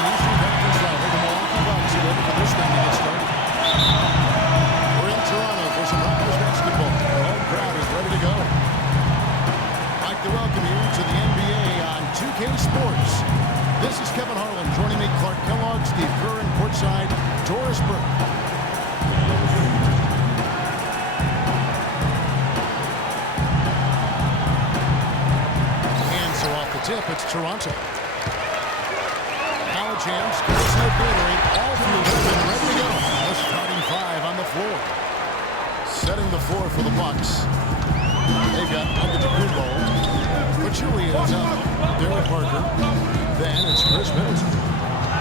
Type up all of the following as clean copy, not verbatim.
an Eastern Conference rival, the Milwaukee Bucks, are ready for this thing to get started. We're in Toronto for some Raptors basketball. The home crowd is ready to go. I'd like to welcome you to the NBA on 2K Sports. This is Kevin Harlan. Joining me, Clark Kellogg, Steve Kerr, and courtside, Doris Burke. And so off the tip, it's Toronto. Now a chance. Gives no glittering. All fielded and ready to go. The starting five on the floor. Setting the floor for the Bucks. They've got Antetokounmpo. Pachuli is up. Derek Parker. Then it's Chris Middleton.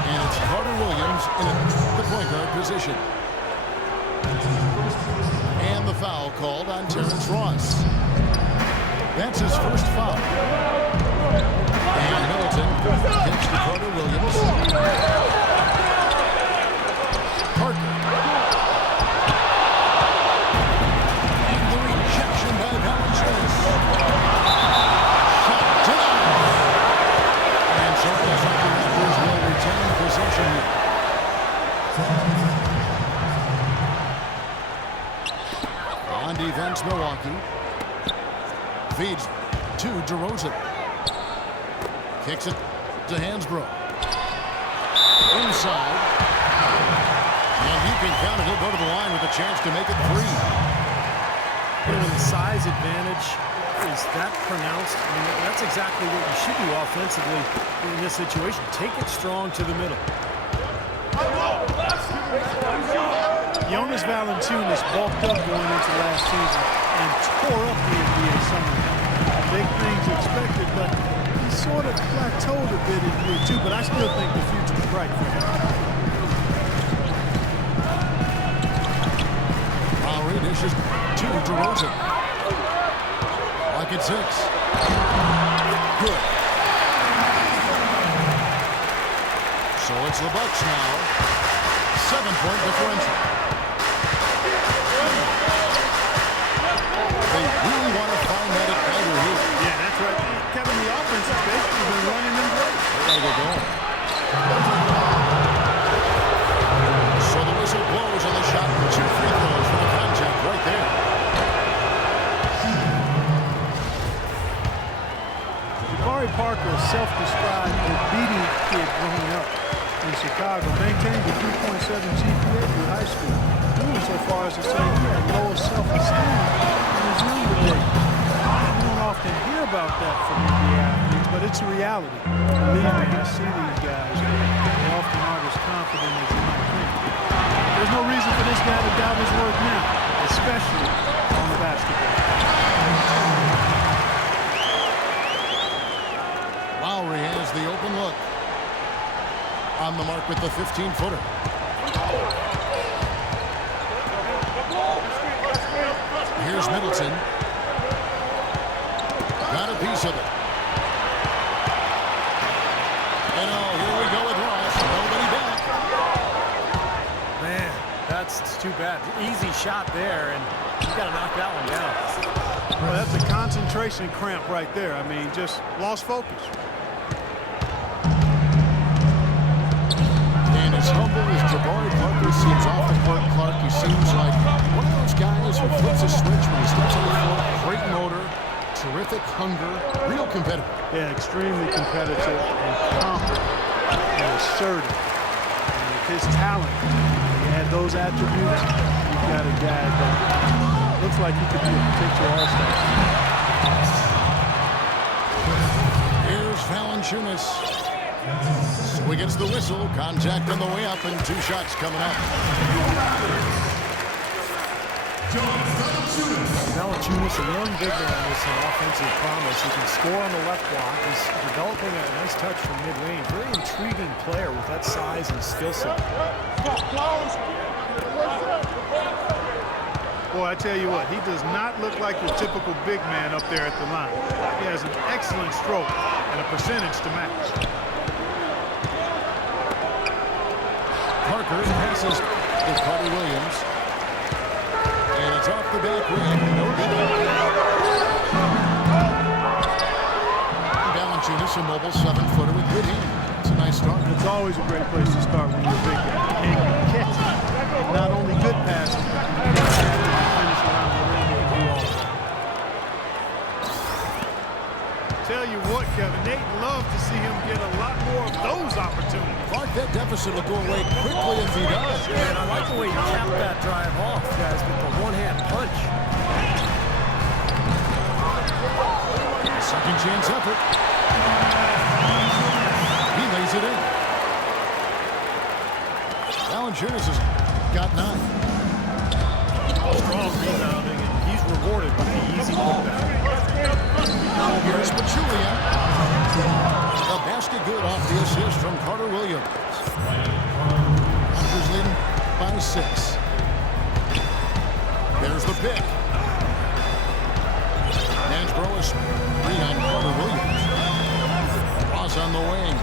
And it's Carter Williams in the point guard position. And the foul called on Terrence Ross. That's his first foul. And Middleton gets to Carter Williams. Parker. And the rejection by Valanciunas. Shot down. And so it looks like the Raptors will retain possession here. On defense, Milwaukee. Feeds to DeRozan. Kicks it to Hansbrough. Inside. And you can count it. He'll go to the line with a chance to make it three. When the size advantage is that pronounced, I mean, that's exactly what you should do offensively in this situation. Take it strong to the middle. Jonas Valanciunas bulked up going into last season and tore up the NBA summer. Big things expected, but he sort of plateaued a bit in year two, but I still think the future's bright for him. Lowry dishes to DeRozan. Like it's 6. Good. So it's the Bucks now. 7-point differential. They really want to find that igniter here. Yeah, that's right. Kevin, the offense has basically been running in place. They gotta get going. So the whistle blows on the shot. 2 free throws for the contact right there. Jabari Parker, self-described obedient kid growing up in Chicago, maintained a 3.7 GPA through high school. Even so far as to say he had lower self-esteem in his younger days. You don't often hear about that from NBA athletes, but it's a reality. Believe me, I see these guys. They often aren't as confident as you might think. There's no reason for this guy to doubt his work now, especially on the basketball. Lowry has the open look. On the mark with the 15-footer. Here's Middleton. Got a piece of it. And here we go with Ross. Nobody back. Man, that's too bad. Easy shot there, and you got to knock that one down. Well, that's a concentration cramp right there. I mean, just lost focus. And as humble as Jabari Parker seems off the court, Clark, he seems like one of those guys who flips a switch when he steps on the floor. Great motor, terrific hunger, real competitor. Yeah, extremely competitive and confident and assertive. And with his talent, he had those attributes. You've got a guy that looks like he could be a potential all-star. Here's Valanciunas. So he gets the whistle. Contact on the way up and 2 shots coming up. Valanciunas, a young big man with some offensive promise. He can score on the left block. He's developing a nice touch from mid-range. Very intriguing player with that size and skill set. Boy, I tell you what, he does not look like your typical big man up there at the line. He has an excellent stroke and a percentage to match. Parker passes to Carter Williams. And it's off the back rim. No good. Valanciunas, a mobile 7-footer with good hands. It's a nice nice start. It's always a great place to start when you're a big guy. And you catch it. Not only good passes, but you can finish around the rim and do all that. Tell you what, Kevin, they'd love to see him get a lot more of those opportunities. Clark, that deficit will go away quickly if he does. And I like the way he capped that drive off, guys, with the one-hand punch. Second chance effort. He lays it in. Valanciunas has got 9. Strong rebounding, and he's rewarded with the easy putback. Here's Pachulia. A basket good off the assist from Carter Williams. Hunters leading by 6. There's the pick. Nansborough is 3 on Carter Williams. Ross on the wing.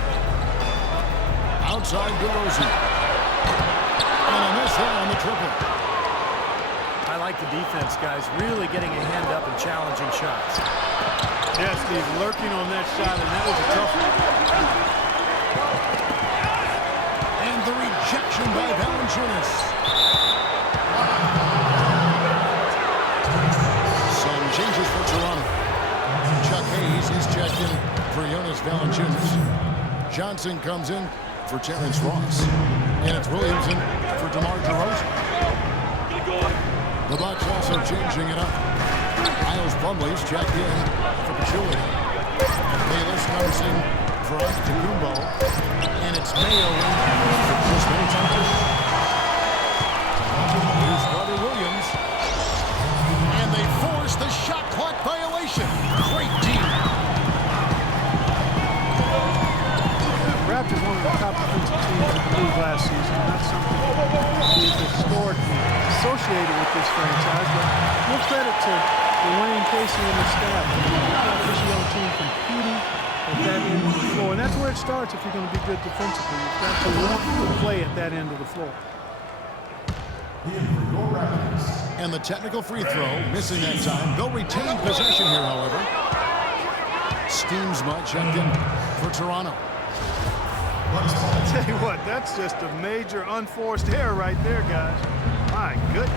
Outside DeRozan. And a miss there on the triple. I like the defense, guys, really getting a hand up and challenging shots. Yeah, Steve, lurking on that shot, and that was a tough one. And the rejection by Valanciunas. Some changes for Toronto. Chuck Hayes is checked in for Jonas Valanciunas. Johnson comes in for Terrence Ross. And it's Williams in for DeMar DeRozan. The Bucks also changing it up. Miles Plumlee's checked in for Pachulia. Bayless comes in for Antetokounmpo. And it's Mayo in for Chris Middleton. Here's Carter Williams. And they force the shot clock violation. Great team. Raptors one of the top defensive teams in the league last season. That's something he's historically associated with this franchise. But give credit to Dwayne Casey and his staff. You've got this young team competing at that end of the floor. And that's where it starts if you're going to be good defensively. You've got to want to play at that end of the floor. And the technical free throw, missing that time. They'll retain possession here, however. Steamsma checked in for Toronto. I'll tell you what, that's just a major unforced error right there, guys. My goodness.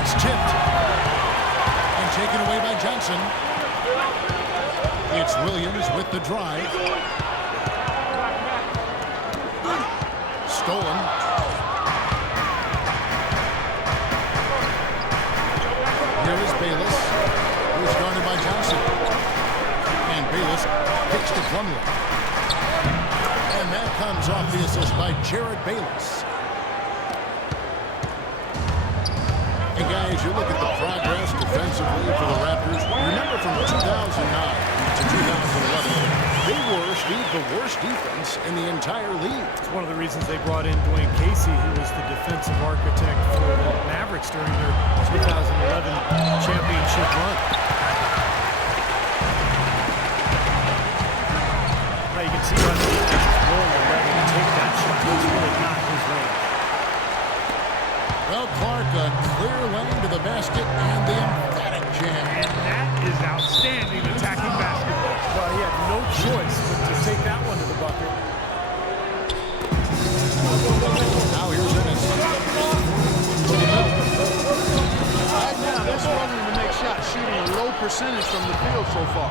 It's tipped. And taken away by Johnson. It's Williams with the drive. Stolen. Here is Bayless, who's guarded by Johnson. And Bayless kicks to Plumlee. And that comes off the assist by Jared Bayless. And guys, you look at the progress defensively for the Raptors. Remember from 2009 to 2011, they were, Steve, the worst defense in the entire league. It's one of the reasons they brought in Dwayne Casey, who was the defensive architect for the Mavericks during their 2011 championship run. Now you can see why the defense is willing to let him take that shot. It's really not his range. Well, Clark, a clear lane to the basket and the emphatic jam. And that is outstanding attacking basketball. Well, he had no choice but to take that one to the bucket. Now here's Ennis. Right now, they're struggling to make shots, shooting a low percentage from the field so far.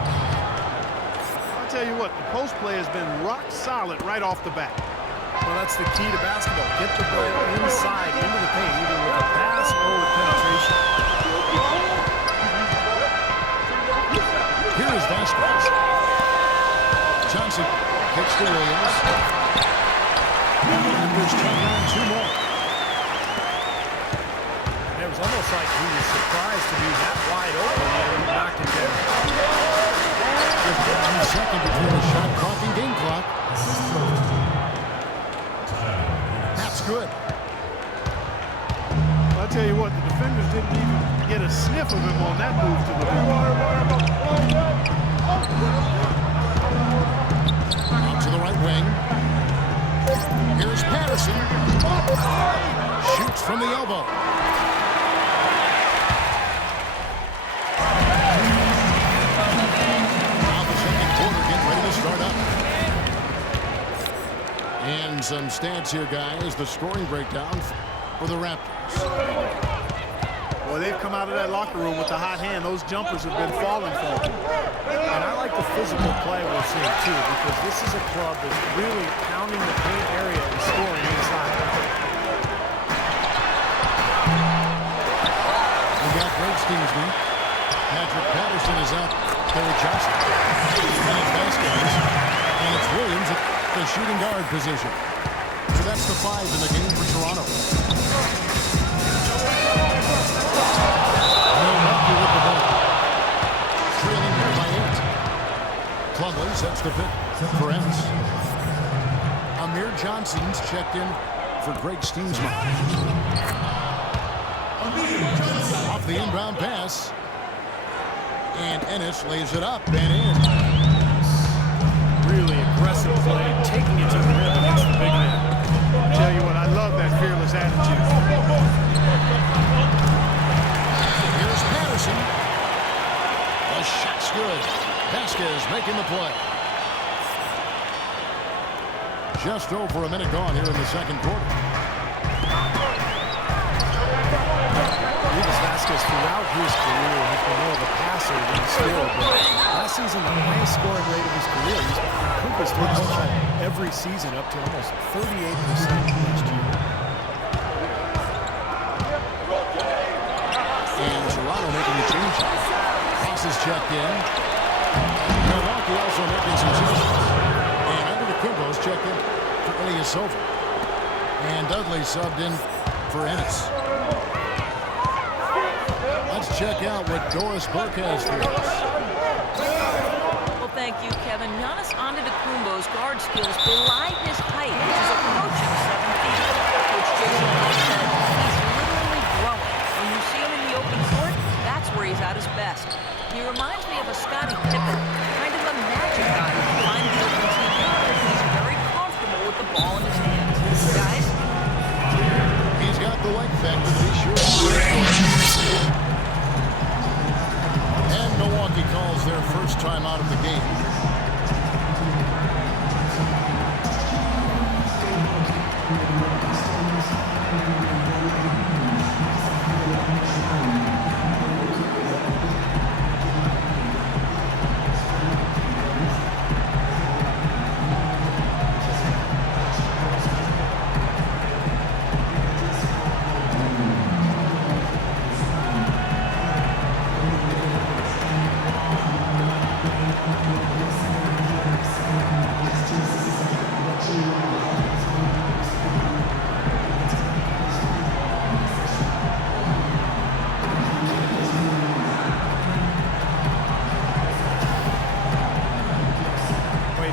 I'll tell you what, the post play has been rock solid right off the bat. Well, that's the key to basketball. Get the ball inside, into the paint, either with a pass or with penetration. Here is Vasquez. Johnson kicks to Williams. And there's 2 more. And it was almost like he was surprised to be that wide open when he knocked it down. Just 1 second between the shot clock and game clock. That's good. I'll tell you what, the defenders didn't even get a sniff of him on that move to the rim. Out to the right wing. Here's Patterson. Shoots from the elbow. Now the second quarter getting ready to start up. And some stats here, guys. The scoring breakdown for the Raptors. Well, they've come out of that locker room with the hot hand. Those jumpers have been falling for them. And I like the physical play we're seeing, too, because this is a club that's really pounding the paint area and scoring inside. We got Greg Steensman. Patrick Patterson is out there with Johnson. And it's Vasquez. And it's Williams at the shooting guard position. So that's the 5 in the game for Toronto. Milwaukee with the ball. Trailing here by 8. Plumlee sets the pick for Ennis. Amir Johnson's checked in for Greg Steensman. Off the inbound pass. And Ennis lays it up and in. Really aggressive play, taking it to the rim against the big man. Tell you what, I love that fearless attitude. Here's Patterson. The shot's good. Vasquez making the play. Just over a minute gone here in the second quarter. Vasquez throughout his career has been more of a passer than a scorer. But last season, the highest scoring rate of his career. He's increased every season up to almost 38% last year. And Toronto making a change. Cross is checked in. Milwaukee also making some changes. And Antetokounmpo's checked in for Ilyasova. And Dudley subbed in for Ennis. Let's check out what Doris Burke has for us. Well, thank you, Kevin. Giannis Antetokounmpo's guard skills belie his height, which is approaching 7 feet. Coach Jason Kidd said he's literally growing. When you see him in the open court, that's where he's at his best. He reminds me of a Scottie Pippen, kind of a magic guy who climbs the open TV because he's very comfortable with the ball in his hands. Guys? He's got the leg factor to be sure. And Milwaukee calls their first time out of the game.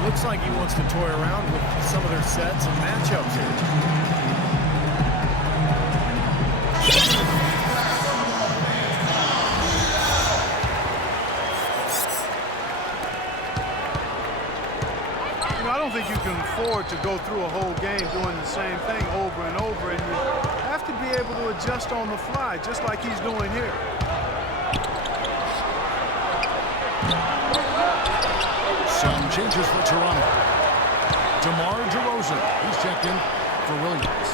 Looks like he wants to toy around with some of their sets and matchups here. You know, I don't think you can afford to go through a whole game doing the same thing over and over, and you have to be able to adjust on the fly, just like he's doing here. Some changes for Toronto. DeMar DeRozan, he's checked in for Williams.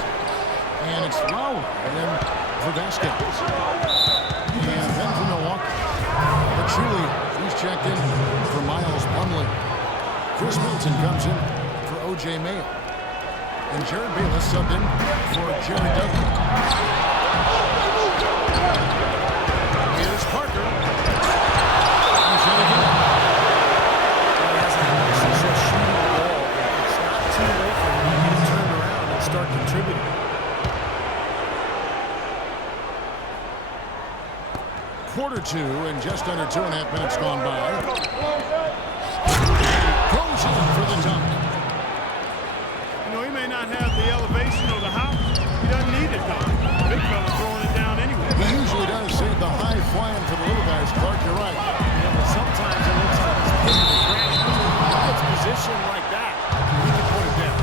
And it's Lowry, and then for Vasquez. And then for Milwaukee. Pachulia, he's checked in for Miles Plumlee. Chris Middleton comes in for O.J. Mayo. And Jared Bayless subbed in for Jared Dudley. Here's Parker. He's in again. Start contributing. Quarter 2 and just under 2.5 minutes gone by. Goes in for the dunk. You know, he may not have the elevation or the hop. He doesn't need it, though. Big fella throwing it down anyway. He usually does save the high flying for the little guys, Clark. You're right. Yeah, but sometimes it looks like he's putting the ground. If it's positioned like that, he can put it down.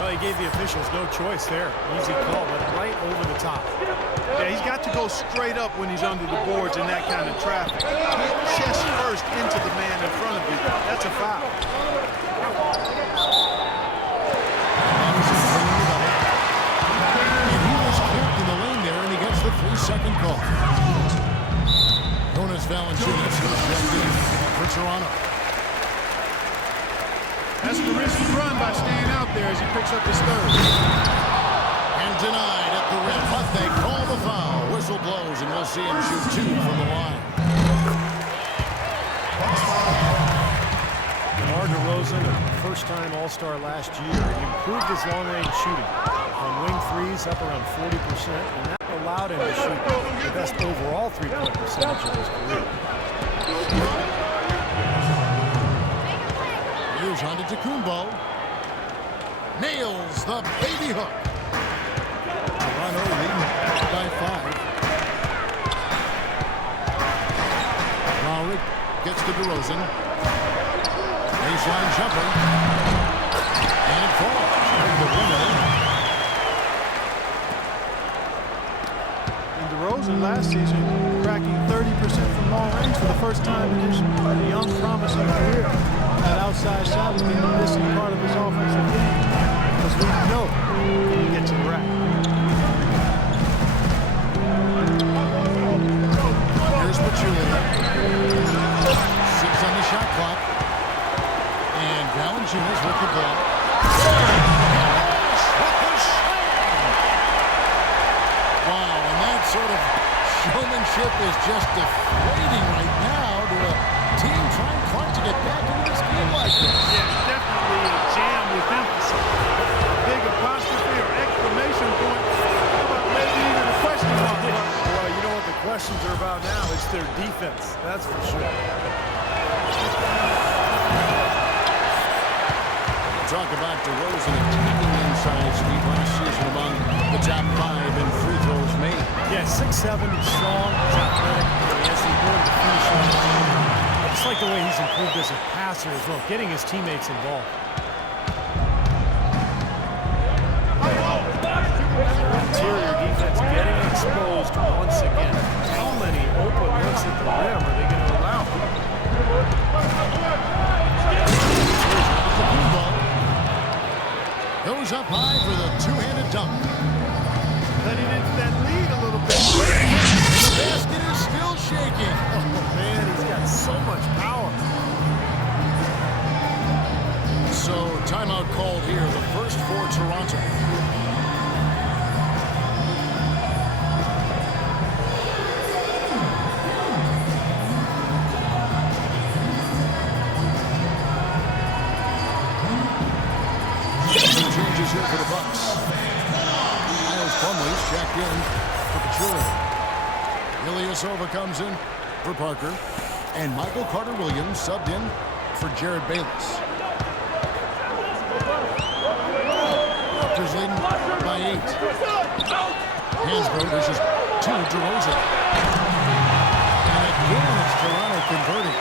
Well, he gave the the officials no choice there. Easy call, but right over the top. Yeah, he's got to go straight up when he's under the boards in that kind of traffic. Chest first into the man in front of you. That's a foul. And he was kept in the lane there, and he gets the 3-second call. Jonas Valanciunas is checked in for Toronto. That's the risky run by staying out there as he picks up his third. And denied at the rim, but they call the foul. Whistle blows, and we'll see him shoot 2 from the line. DeMar DeRozan, a first-time All-Star last year, he improved his long-range shooting. On wing threes, up around 40%, and that allowed him to shoot the best overall three-point percentage of his career. Here's Antetokounmpo. Nails the baby hook. Toronto leading by 5. Lowry gets to DeRozan. Baseline jumper. And it falls. The winner. And DeRozan last season cracking 30% from long range for the first time in his young, promising career. That outside shot has been the missing part of his offensive game, because we know he can get to the rack. Here's Pachulia. 6 on the shot clock. And Valanciunas with the ball. Wow, and that sort of showmanship is just deflating right now to a team trying hard to get back into this game like this. Yeah, definitely a jam with emphasis. Big apostrophe or exclamation point. Maybe even a question mark. Well, you know what the questions are about now? It's their defense, that's for sure. Talk about DeRozan attacking inside speed last season among the top 5 in free throws made. Yeah, 6'7", strong, he's athletic, he has the ability to finish on the line. I just like the way he's improved as a passer as well, getting his teammates involved. Interior defense getting exposed once again. How many open looks at the rim are they going to allow? Goes up high for the two-handed dunk. Letting into that lead a little bit. The basket is still shaking. Oh, man, he's got so much power. So, timeout called here, the first for Toronto. Changes here for the Bucks. Miles Plumlee's checked in for Pachulia. Ilyasova comes in for Parker. And Michael Carter-Williams subbed in for Jared Bayless. Raptors leading by 8. Hansbrough dishes to DeRozan. And again, it's Toronto converting.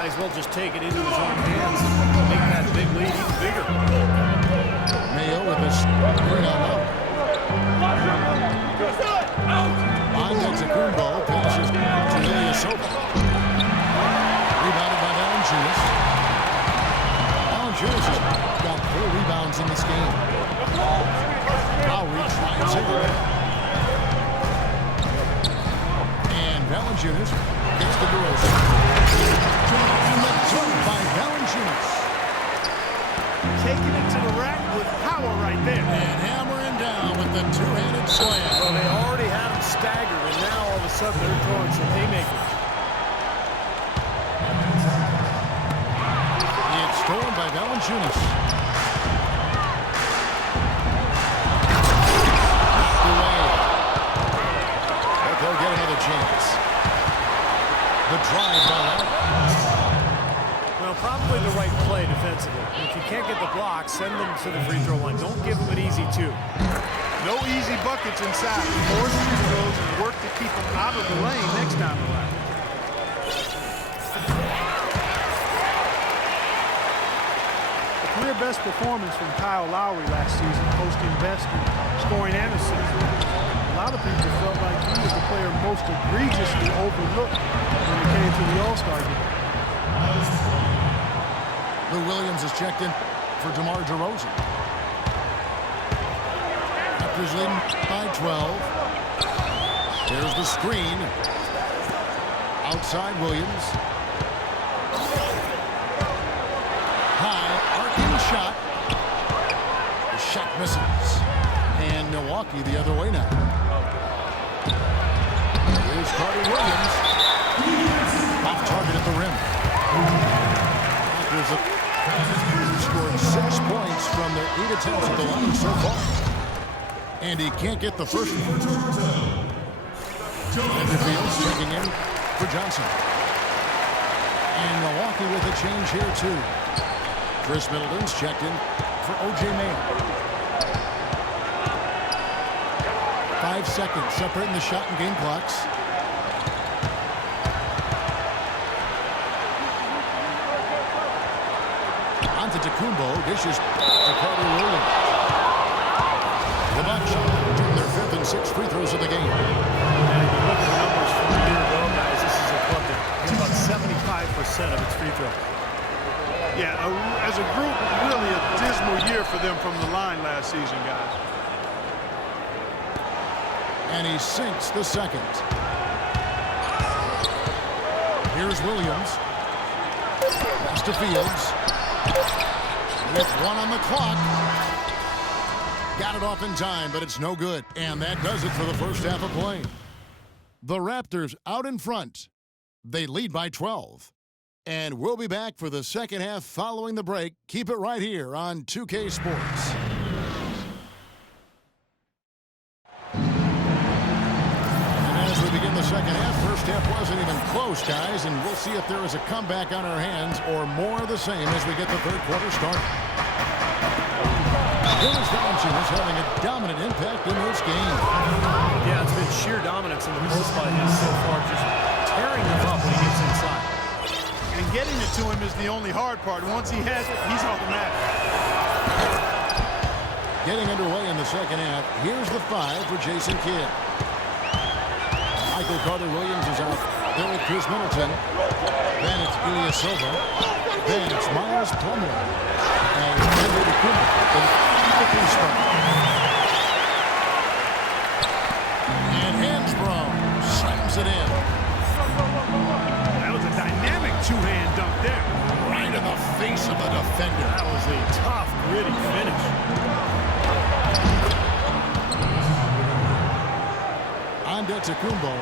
Might as well just take it into his own hands and make that big lead even bigger. Mayo with a screen on out. Antetokounmpo passes to Ilyasova. Rebounded by Valanciunas. Valanciunas has got 4 rebounds in this game. Lowry drives in. And Valanciunas gets the DeRozan. And the turn by Valanciunas. Taking it to the rack with power right there. And hammering down with the two-handed slam. Well, they already had him staggered, and now all of a sudden they're throwing some haymakers. It's stolen by Valanciunas. Knocked away. But they'll get another chance. The drive by Lowry. Well, probably the right play defensively. If you can't get the block, send them to the free throw line. Don't give them an easy 2. No easy buckets inside. Force free throws and work to keep them out of the lane next time around. career best performance from Kyle Lowry last season, posting best in scoring and assists. A lot of people felt like he was the player most egregiously overlooked when it came to the All-Star game. Lou Williams is checked in for DeMar DeRozan. Raptors leading by 12. There's the screen. Outside Williams. High, arcing shot. The shot misses. And Milwaukee the other way now. Here's Carter Williams. Off target at the rim. Raptors have scored 6 points from their 8 attempts at the line so far. And he can't get the first one. Andrew Fields checking in for Johnson. And Milwaukee with a change here too. Chris Middleton's checked in for O.J. Mayo. 5 seconds separating the shot and game clocks. On to Tacumbo. Dishes to Carter Williams. The Bucks shooting their 5th and 6th free throws of the game. And if you look at the numbers from a year ago, guys, this is a club that hit about 75% of its free throws. Yeah, as a group, really a dismal year for them from the line last season, guys. And he sinks the second. Here's Williams. Pass to Fields. With 1 on the clock. Got it off in time, but it's no good. And that does it for the first half of play. The Raptors out in front. They lead by 12. And we'll be back for the second half following the break. Keep it right here on 2K Sports. And as we begin the second half, first half wasn't even close, guys. And we'll see if there is a comeback on our hands or more of the same as we get the third quarter started. Jonas Valanciunas having a dominant impact in this game. Yeah, it's been sheer dominance in the post by him so far, just tearing them up when he gets inside. And getting it to him is the only hard part. Once he has it, he's automatic. Getting underway in the second half. Here's the 5 for Jason Kidd. Michael Carter-Williams is out there with Chris Middleton. Then it's Ilya Silva. Then it's Miles Plumlee. And Andrew Tacumbo. And Hansbrough slams it in. That was a dynamic two-hand dunk there. Right in the face of the defender. That was a tough, gritty finish. On to Tacumbo.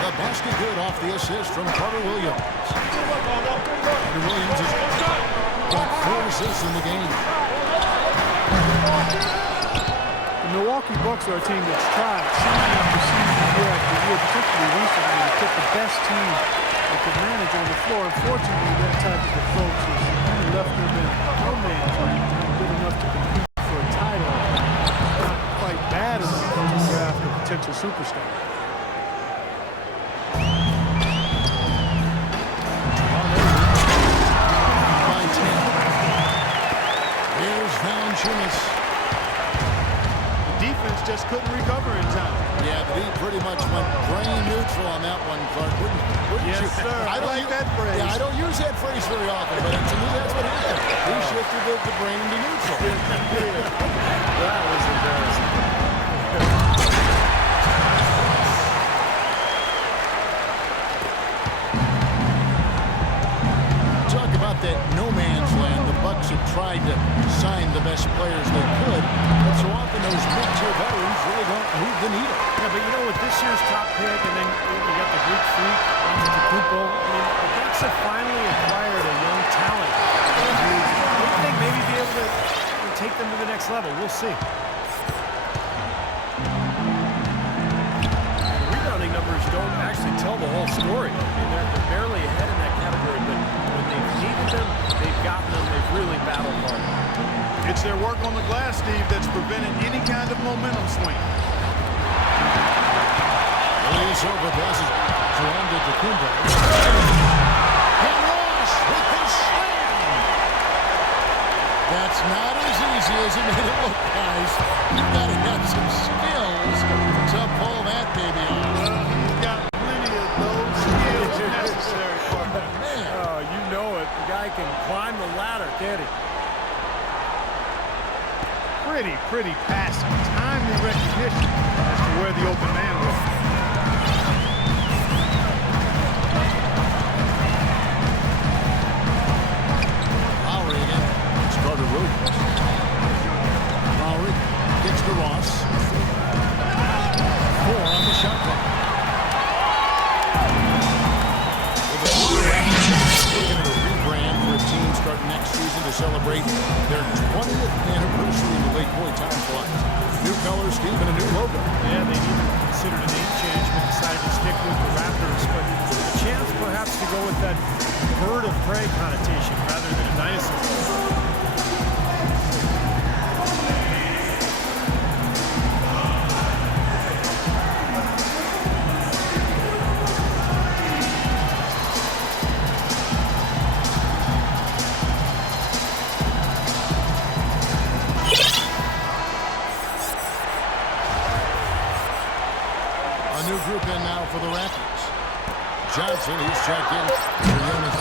The basket good off the assist from Carter Williams. Carter Williams has got 4 assists in the game. The Milwaukee Bucks are a team that's tried season after season, year after year, particularly recently, to put the best team that could manage on the floor. Unfortunately, that type of approach has only left them in no man's land. Not good enough to compete for a title. Not quite bad enough to draft a potential superstar. Valanciunas. The defense just couldn't recover in time. Yeah, but he pretty much went brain neutral on that one, Clark. Wouldn't Yes, you? sir. I like that phrase. Yeah, I don't use that phrase very often, but to me that's what happened. He shifted the brain into neutral. That was embarrassing. Talk about that no man's land. The Bucks have tried to sign the best players they could, but so often those mid-tier veterans really don't move the needle. Yeah, but you know, with this year's top pick, and then you got the Greek freak, Antetokounmpo, I mean, the Bucks have finally acquired a young talent who I think maybe be able to take them to the next level. We'll see. The rebounding numbers don't actually tell the whole story. I mean, they're barely ahead in that category, but when they've needed them, they've gotten them. They've really battled hard. It's their work on the glass, Steve, that's prevented any kind of momentum swing. Silva passes to Antetokounmpo. And Ross with his can climb the ladder, can't he? Pretty passing. Timely recognition as to where the open man was. Lowry again. It's Carter Williams. Lowry gets to Ross. 4 on the shot clock. Looking at a rebrand for a team starting next season to celebrate their 20th anniversary in the Lake Boy time slot. New color scheme and a new logo. Yeah, they even considered a name change, but decided to stick with the Raptors. But a chance perhaps to go with that bird of prey connotation rather than a dinosaur. Group in now for the Raptors. Johnson, he's checked in for Jonas.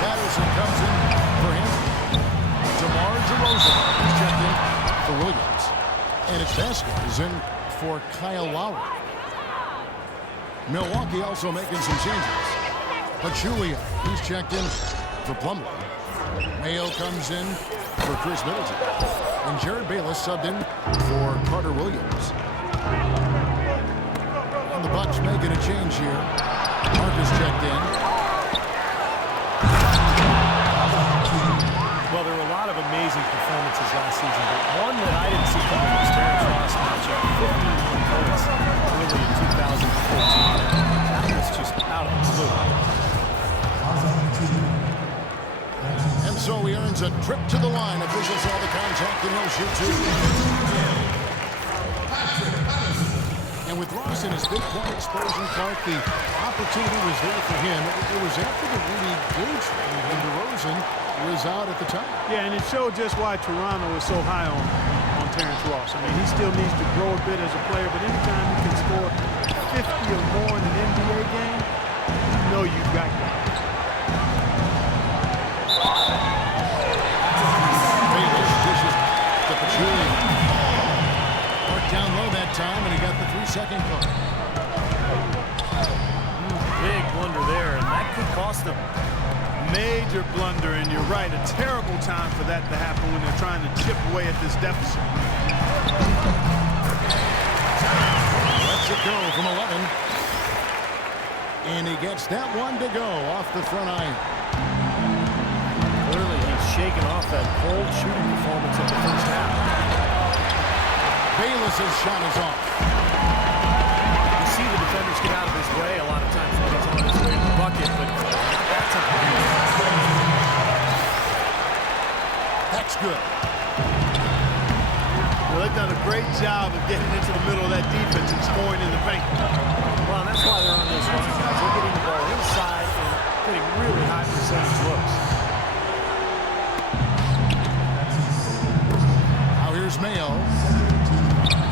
Patterson comes in for him. DeMar DeRozan is checked in for Williams. And it's Vasquez in for Kyle Lowry. Milwaukee also making some changes. Pachulia, he's checked in for Plumlee. Mayo comes in for Chris Middleton. And Jared Bayless subbed in for Carter Williams. The Bucks making a change here. Marcus checked in. Well, there were a lot of amazing performances last season, but one that I didn't see coming was Terrence Ross matchup. 51 points early in 2014. That was just out of the blue. And so he earns a trip to the line. Officials saw the contact and he'll shoot two. And with Ross in his big point explosion, Clark, the opportunity was there for him. It was after the Rudy Gay trade when DeRozan was out at the time. Yeah, and it showed just why Toronto is so high on Terrence Ross. I mean, he still needs to grow a bit as a player, but anytime you can score 50 or more in an NBA game, you know you've got that. Bayless dishes to Pachulia. Down low that time, and he got the 3-second call. Big blunder there, and that could cost them. Major blunder, and you're right, a terrible time for that to happen when they're trying to chip away at this deficit. Lets it go from 11. And he gets that one to go off the front iron. Clearly, he's shaken off that cold shooting performance of the first half. Bayless's shot is off. You see the defenders get out of his way a lot of times when he's on his way to the bucket, but not that time. That's good. Well, they've done a great job of getting into the middle of that defense and scoring in the paint. Well, and that's why they're on this run, guys. They're getting the ball inside and getting really high percentage looks. Now here's Mayo.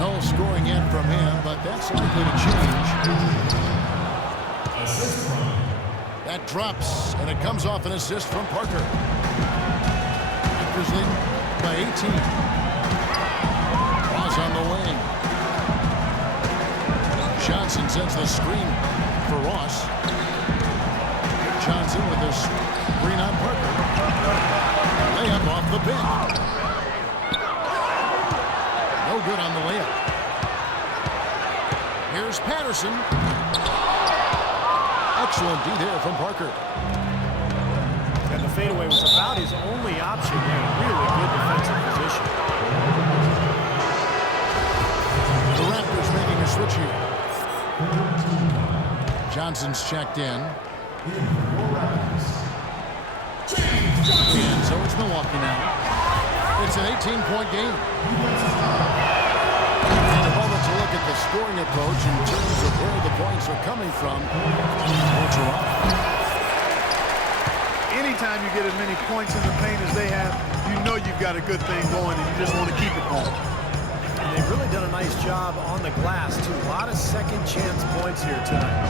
No scoring yet from him, but that's likely to change. That drops, and it comes off an assist from Parker. Raptors lead by 18. Ross on the wing. Johnson sends the screen for Ross. Johnson with the screen on Parker. Layup off the bench. No good on the layup. Here's Patterson. Excellent D there from Parker. And the fadeaway was about his only option there. Really good defensive position. The Raptors making a switch here. Johnson's checked in. And so it's Milwaukee now. It's an 18-point game. And a moment to look at the scoring approach in terms of where the points are coming from for Toronto. Anytime you get as many points in the paint as they have, you know you've got a good thing going and you just want to keep it going. And they've really done a nice job on the glass, too. A lot of second chance points here tonight.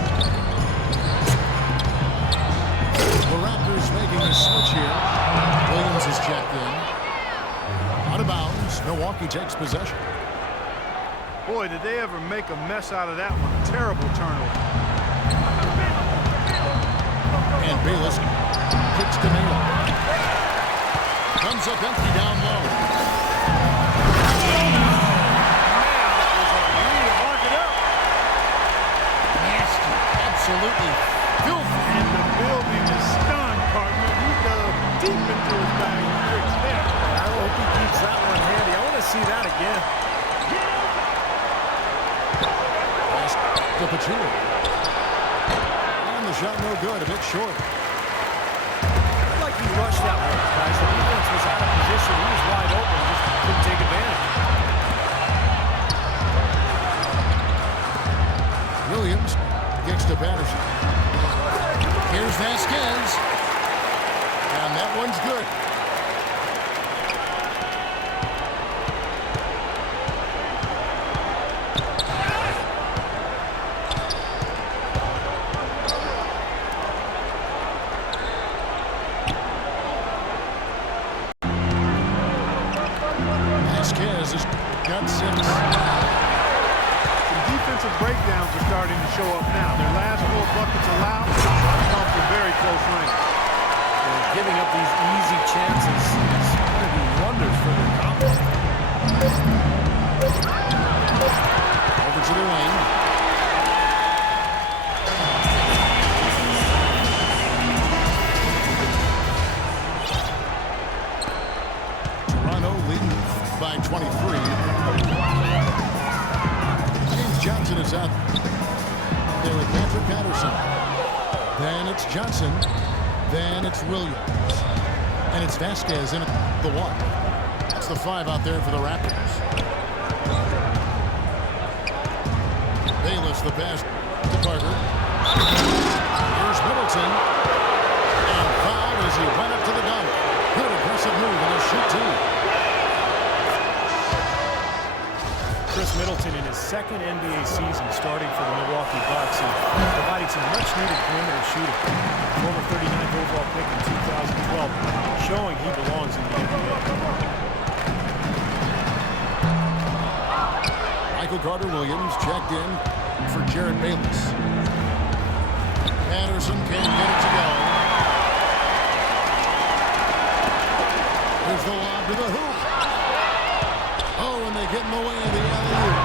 The Raptors Carter's making a switch here. Williams is checked in. Out of bounds. Milwaukee takes possession. Boy, did they ever make a mess out of that one. Terrible turnover. And Bayless kicks to Melo. Comes up empty down low. Man, that was a lead. Mark it up. Nasty. Absolutely filthy. And the building is stunned, partner. He dug deep into his bag and fixed that. I hope he keeps that one handy. I want to see that again. Pass to Pachulia. And the shot no good. A bit short. Like he rushed that one, guys. The defense was out of position. He was wide open. Just couldn't take advantage. Williams kicks to Patterson. Here's Vasquez. And that one's good. Vasquez has got 6. Some defensive breakdowns are starting to show up now. Their last 4 buckets allowed come from very close range. Giving up these easy chances is going to do wonders for their confidence. Over to the lane. Toronto leading by 23. James Johnson is out there with Patrick Patterson. Then it's Johnson. Then it's Williams. And it's Vasquez in at the 1. That's the 5 out there for the Raptors. Bayless the pass to Carter. Here's Middleton. And fouled as he went up to the dunk. Good aggressive move and a shoot too. Chris Middleton in his second NBA season starting for the Milwaukee Bucks and providing some much-needed perimeter shooting. Former 39th overall pick in 2012, showing he belongs in the NBA. Michael Carter-Williams checked in for Jared Bayless. Patterson can't get it to go. Here's the lob to the hoop. Oh, and they get in the way of the alley-oop.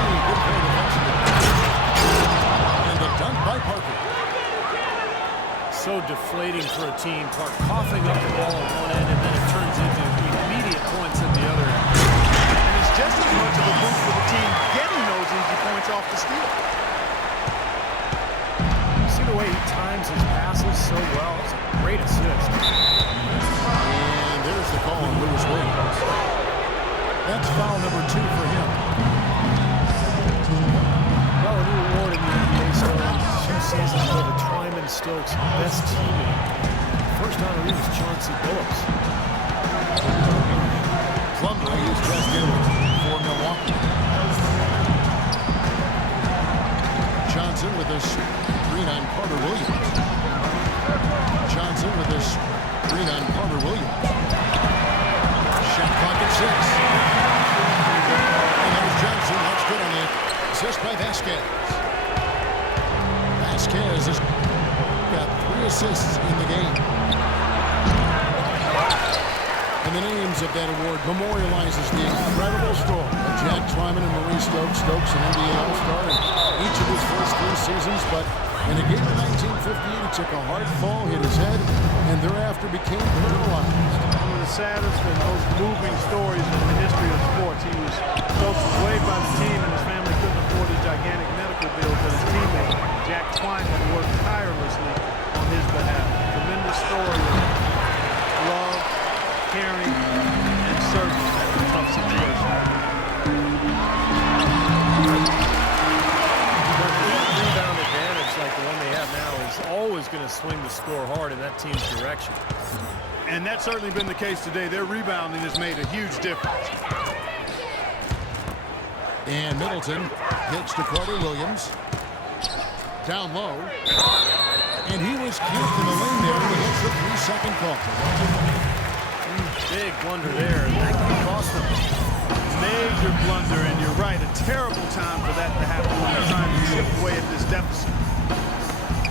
Good play defensively. And the dunk by Parker. So deflating for a team. Clark coughing up the ball at one end, and then it turns into immediate points at the other end. And it's just as much of a boost for the team getting those easy points off the steal. See the way he times his passes so well. It's a great assist. And there's the call on Lewis Williams. That's foul number 2 for him. Well, a new award in the NBA starting 2 seasons for the Twyman Stokes best teammate. First honoree was Chauncey Billups. Plumlee is just in for Milwaukee. Johnson with a screen on Carter-Williams. Johnson with a screen on Carter-Williams. Shot clock at 6. And there's Johnson. That's good on the assist by Vasquez. Vasquez has got 3 assists in the game. And the names of that award memorializes the incredible story of Jack Twyman and Maurice Stokes. Stokes, an NBA All-Star in each of his first 3 seasons, but in a game in 1958, he took a hard fall, hit his head, and thereafter became paralyzed. One of the saddest and most moving stories in the history of sports. Stokes was waived by the team, and his family couldn't afford his gigantic medical bill, but his teammate, Jack Twyman, worked tirelessly on his behalf. Tremendous story of love, caring, and service in a tough situation. Rebound advantage like the one they have now is always going to swing the score hard in that team's direction. And that's certainly been the case today. Their rebounding has made a huge difference. And Middleton kicks to Carter-Williams. Down low. And he was kicked in the lane there against the 3 second call. Big blunder there. That could cost them. Major blunder, and you're right. A terrible time for that to happen when they're trying to chip away at this deficit.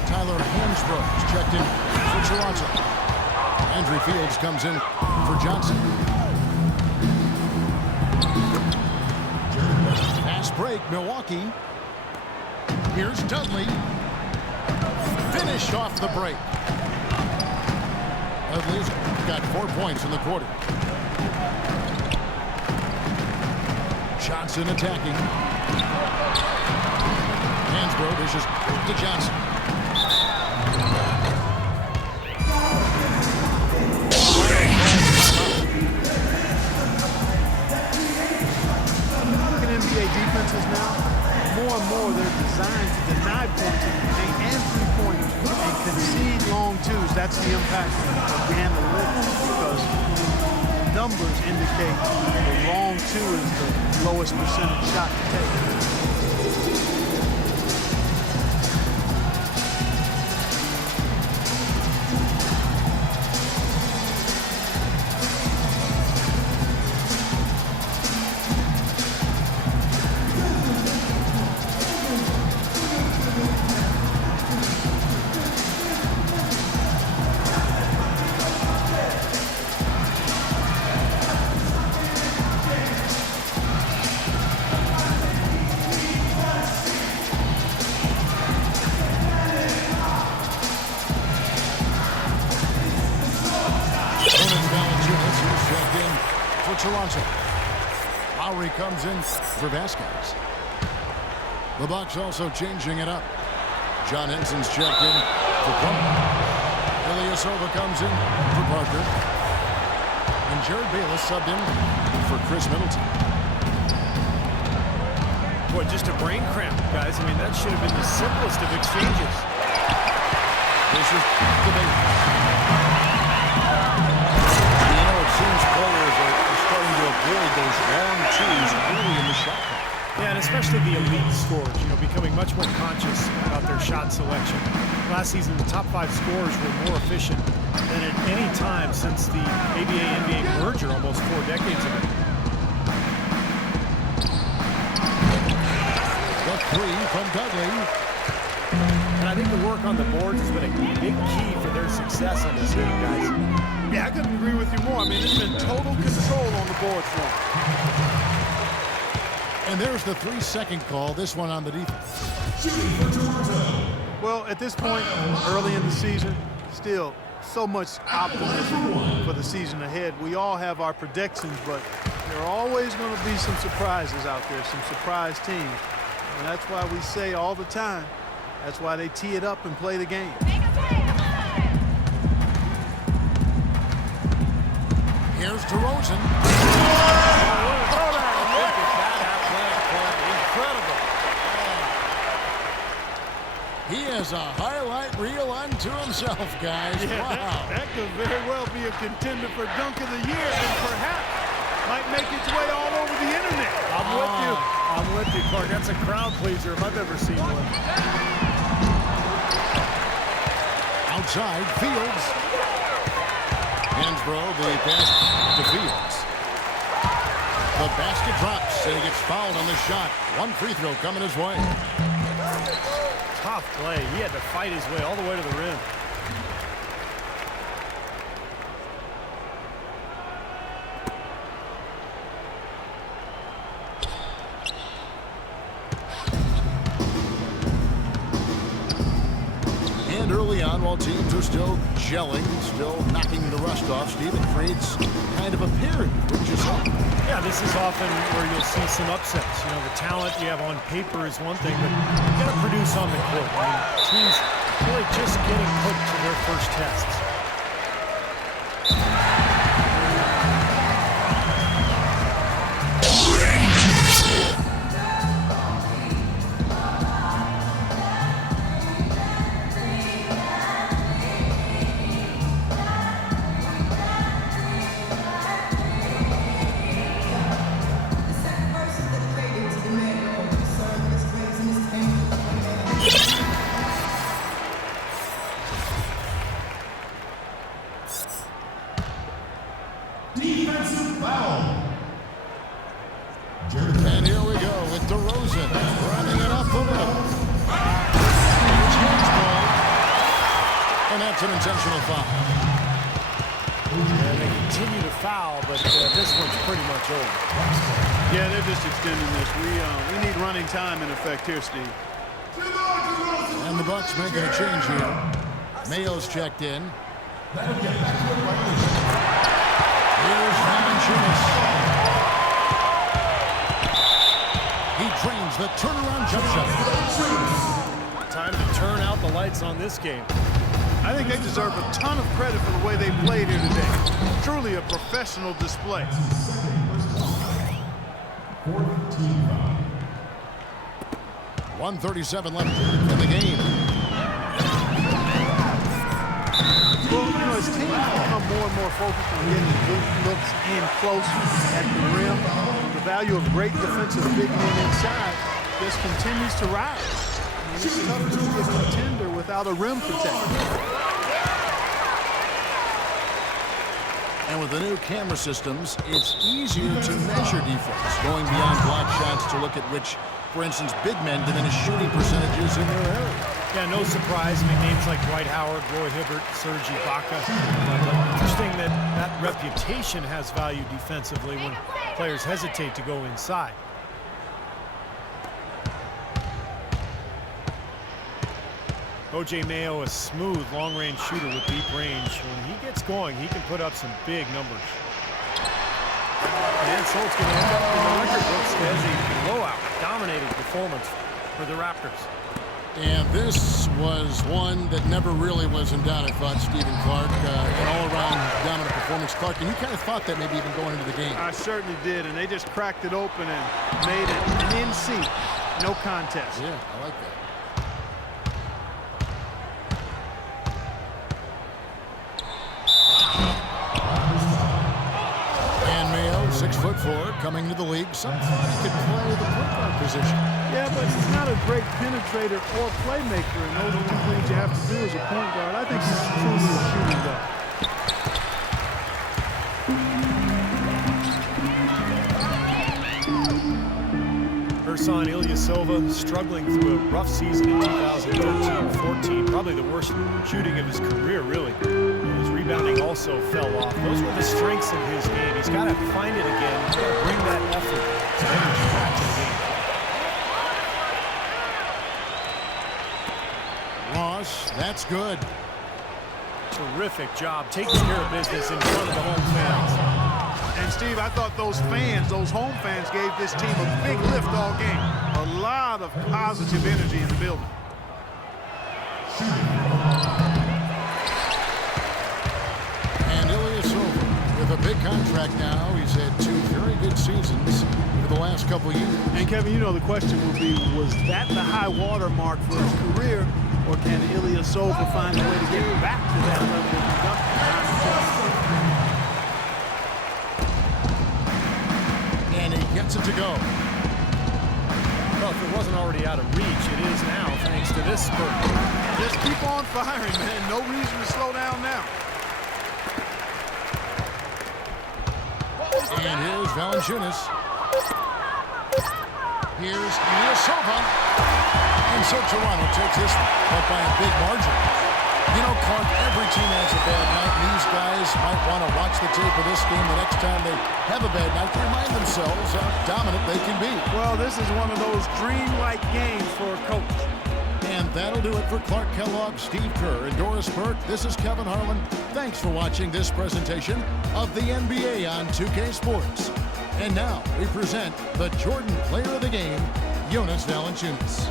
Tyler Hansbrough is checked in for Toronto. Andrew Fields comes in for Johnson. Fast break, Milwaukee. Here's Dudley. Finished off the break. Dudley's got 4 points in the quarter. Johnson attacking. Hansbrough dishes to Johnson. Look at NBA defenses now. More and more, they're designed to deny points in the paint and three-pointers and concede long twos. That's the impact of the analytics, because numbers indicate the long two is the lowest percentage shot to take. Toronto. Lowry comes in for Vasquez. The Bucks also changing it up. John Henson's checked in for Plummer. Ilyasova comes in for Parker. And Jared Bayless subbed in for Chris Middleton. Boy, just a brain cramp, guys. I mean, that should have been the simplest of exchanges. This is the big. You know, it seems players are starting to avoid those long twos early in the shot clock. Yeah, and especially the elite scorers, you know, becoming much more conscious about their shot selection. Last season, the top 5 scorers were more efficient than at any time since the ABA-NBA merger almost 4 decades ago. The three from Dudley. And I think the work on the boards has been a big key for their success on this team, guys. Yeah, I couldn't agree with you more. I mean, it's been total control on the board front. And there's the 3-second call, this one on the defense. Well, at this point, early in the season, still so much optimism for the season ahead. We all have our predictions, but there are always going to be some surprises out there, some surprise teams. And that's why we say all the time, that's why they tee it up and play the game. Here's DeRozan. Incredible. He has a highlight reel unto himself, guys. Yeah, wow. that could very well be a contender for Dunk of the Year, and perhaps might make its way all over the internet. I'm with you. I'm with you, Clark. That's a crowd pleaser if I've ever seen one. Outside, Fields. Hansbrough, the pass to Fields. The basket drops, and he gets fouled on the shot. One free throw coming his way. Tough play. He had to fight his way all the way to the rim. And early on, while teams are still gelling, still knocking the rust off, Steve, it creates kind of a period. Wouldn't you say? Yeah, this is often where you'll see some upsets. You know, the talent you have on paper is one thing, but you got to produce on the court. I mean, teams really just getting put to their first tests. And that's an intentional foul. And they continue to foul, but this one's pretty much over. Yeah, they're just extending this. We need running time in effect here, Steve. And the Bucks making a change here. Mayo's checked in. Here's Valanciunas. He drains the turnaround jump shot. Time to turn out the lights on this game. I think they deserve a ton of credit for the way they played here today. Truly a professional display. 1:37 left in the game. Well, you know, as teams become more and more focused on getting good looks in close at the rim, the value of great defensive big men inside just continues to rise. I mean, it's tough to be a contender without a rim protector. And with the new camera systems, it's easier to measure defense, going beyond block shots to look at which, for instance, big men diminish shooting percentages in their area. Yeah, no surprise. I mean, names like Dwight Howard, Roy Hibbert, Serge Ibaka. But interesting that that reputation has value defensively when players hesitate to go inside. O.J. Mayo, a smooth long-range shooter with deep range. When he gets going, he can put up some big numbers. And so it's going to end up in the record books as a blowout, dominating performance for the Raptors. And this was one that never really was in doubt, I thought, Stephen Clark. An all-around dominant performance. Clark, and you kind of thought that maybe even going into the game. I certainly did, and they just cracked it open and made it an NC. No contest. Yeah, I like that. And Mayo, 6'4", coming to the league. Some thought he could play the point guard position. Yeah, but he's not a great penetrator or playmaker, and those are two things you have to do as a point guard. I think he's truly a shooting guard. Ersan Ilyasova struggling through a rough season in 2013-14. Probably the worst shooting of his career, really. His rebounding also fell off. Those were the strengths of his game. He's got to find it again. He's got to bring that effort, his energy back to the game. Ross, that's good. Terrific job taking care of business in front of the home fans. And Steve, I thought those fans, those home fans, gave this team a big lift all game. A lot of positive energy in the building. And Ilyasova with a big contract now. He's had 2 very good seasons for the last couple years. And Kevin, you know the question will be, was that the high water mark for his career, or can Ilyasova find a way to get back to that level of production? And he gets it to go. Well, if it wasn't already out of reach, it is now, thanks to this spurt. Just keep on firing, man. No reason to slow down now. And here's Valanciunas. Here's Ilyasova. And so Toronto takes this one, but by a big margin. You know, Clark, every team has a bad night, and these guys might want to watch the tape of this game the next time they have a bad night to remind themselves how dominant they can be. Well, this is one of those dream-like games for a coach. And that'll do it for Clark Kellogg, Steve Kerr, and Doris Burke. This is Kevin Harlan. Thanks for watching this presentation of the NBA on 2K Sports. And now we present the Jordan Player of the Game, Jonas Valanciunas.